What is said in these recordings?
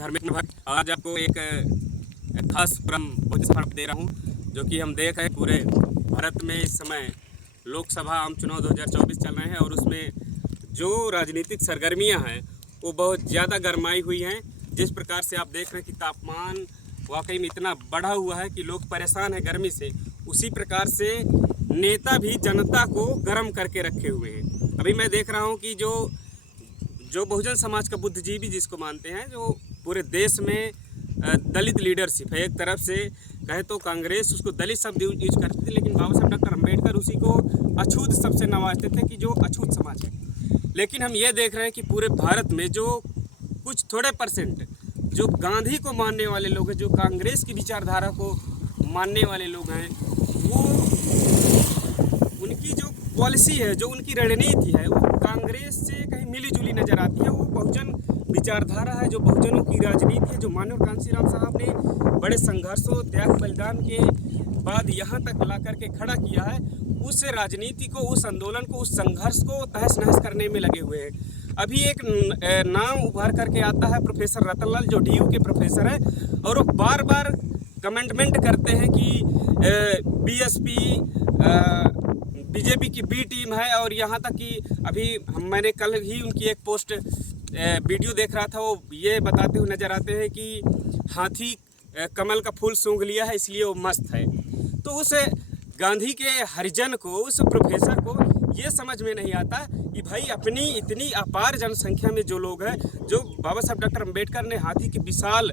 धार्मिक भक्त। आज आपको एक खास परम भोजन दे रहा हूँ, जो कि हम देख रहे हैं पूरे भारत में इस समय लोकसभा आम चुनाव 2024 चल रहे हैं और उसमें जो राजनीतिक सरगर्मियाँ हैं वो बहुत ज़्यादा गरमाई हुई हैं। जिस प्रकार से आप देख रहे हैं कि तापमान वाकई में इतना बढ़ा हुआ है कि लोग परेशान हैं गर्मी से, उसी प्रकार से नेता भी जनता को गर्म करके रखे हुए हैं। अभी मैं देख रहा हूँ कि जो बहुजन समाज का बुद्धिजीवी जिसको मानते हैं, जो पूरे देश में दलित लीडरशिप है। एक तरफ से कहे तो कांग्रेस उसको दलित शब्द यूज करती थी, लेकिन बाबा साहब डॉक्टर अम्बेडकर उसी को अछूत सबसे नवाजते थे कि जो अछूत समाज है। लेकिन हम ये देख रहे हैं कि पूरे भारत में जो कुछ थोड़े परसेंट जो गांधी को मानने वाले लोग हैं, जो कांग्रेस की विचारधारा को मानने वाले लोग हैं, वो उनकी जो पॉलिसी है, जो उनकी रणनीति है, वो कांग्रेस से कहीं मिली जुली नज़र आती है। वो बहुजन विचारधारा है, जो बहुजनों की राजनीति है, जो माननीय कांशीराम साहब ने बड़े संघर्षों त्याग बलिदान के बाद यहाँ तक ला करके खड़ा किया है, उस राजनीति को, उस आंदोलन को, उस संघर्ष को तहस नहस करने में लगे हुए हैं। अभी एक नाम उभर करके आता है प्रोफेसर रतनलाल, जो डीयू के प्रोफेसर है, और वो बार बार कमेंटमेंट करते हैं कि बीएसपी बीजेपी की बी टीम है। और यहाँ तक कि अभी मैंने कल ही उनकी एक पोस्ट वीडियो देख रहा था, वो ये बताते हुए नज़र आते हैं कि हाथी कमल का फूल सूंघ लिया है इसलिए वो मस्त है। तो उस गांधी के हरिजन को, उस प्रोफेसर को ये समझ में नहीं आता कि भाई अपनी इतनी अपार जनसंख्या में जो लोग हैं, जो बाबा साहब डॉक्टर अम्बेडकर ने हाथी के विशाल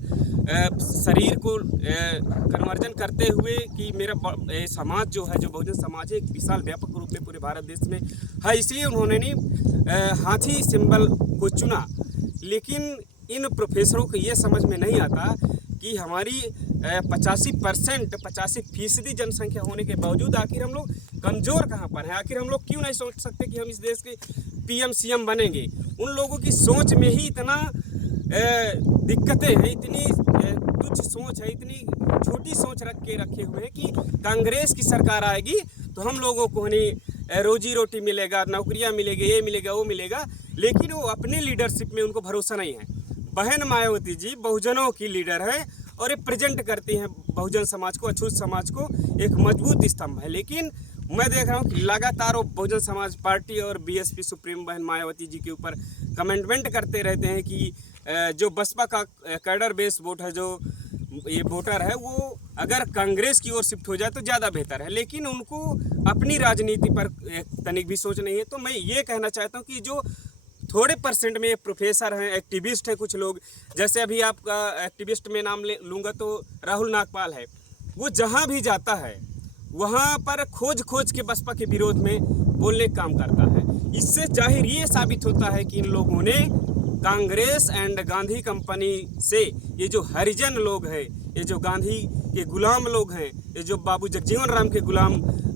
शरीर को कन्वर्जन करते हुए कि मेरा समाज जो है, जो बहुजन समाज है, एक विशाल व्यापक रूप में पूरे भारत देश में है, इसलिए उन्होंने हाथी सिंबल को चुना। लेकिन इन प्रोफेसरों को ये समझ में नहीं आता कि हमारी 85% जनसंख्या होने के बावजूद आखिर हम लोग कमज़ोर कहाँ पर हैं। आखिर हम लोग क्यों नहीं सोच सकते कि हम इस देश के पीएम सीएम बनेंगे। उन लोगों की सोच में ही इतना दिक्कतें हैं, इतनी तुच्छ सोच है, इतनी छोटी सोच रखे हुए हैं कि कांग्रेस की सरकार आएगी तो हम लोगों को नहीं रोजी रोटी मिलेगा, नौकरियाँ मिलेगी, ये मिलेगा, वो मिलेगा। लेकिन वो अपनी लीडरशिप में उनको भरोसा नहीं है। बहन मायावती जी बहुजनों की लीडर है और रिप्रेजेंट करती हैं बहुजन समाज को, अछूत समाज को, एक मजबूत स्तंभ है। लेकिन मैं देख रहा हूँ कि लगातार वो बहुजन समाज पार्टी और बीएसपी सुप्रीम बहन मायावती जी के ऊपर कमेंटमेंट करते रहते हैं कि जो बसपा का कैडर बेस वोट है, जो ये वोटर है, वो अगर कांग्रेस की ओर शिफ्ट हो जाए तो ज़्यादा बेहतर है। लेकिन उनको अपनी राजनीति पर तनिक भी सोच नहीं है। तो मैं ये कहना चाहता हूँ कि जो थोड़े परसेंट में प्रोफेसर हैं, एक्टिविस्ट हैं कुछ लोग, जैसे अभी आपका एक्टिविस्ट में नाम लूँगा तो राहुल नागपाल है, वो जहाँ भी जाता है वहाँ पर खोज के बसपा के विरोध में बोलने का काम करता है। इससे जाहिर ये साबित होता है कि इन लोगों ने कांग्रेस एंड गांधी कंपनी से, ये जो हरिजन लोग हैं, ये जो गांधी के गुलाम लोग हैं, ये जो बाबू जगजीवन राम के गुलाम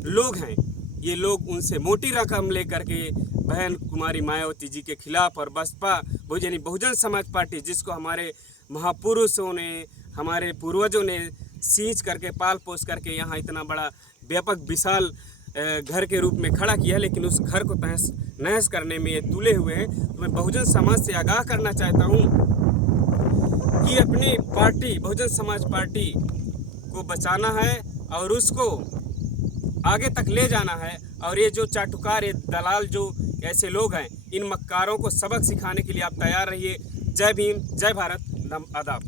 लोग हैं, ये लोग उनसे मोटी रकम लेकर के बहन कुमारी मायावती जी के खिलाफ और बसपा बहुजन समाज पार्टी, जिसको हमारे महापुरुषों ने, हमारे पूर्वजों ने सींच करके पाल पोस करके यहाँ इतना बड़ा व्यापक विशाल घर के रूप में खड़ा किया, लेकिन उस घर को तहस नहस करने में ये तुले हुए हैं। तो मैं बहुजन समाज से आगाह करना चाहता हूँ कि अपनी पार्टी बहुजन समाज पार्टी को बचाना है और उसको आगे तक ले जाना है। और ये जो चाटुकार, ये दलाल, जो ऐसे लोग हैं, इन मक्कारों को सबक सिखाने के लिए आप तैयार रहिए। जय भीम, जय भारत, आदाब।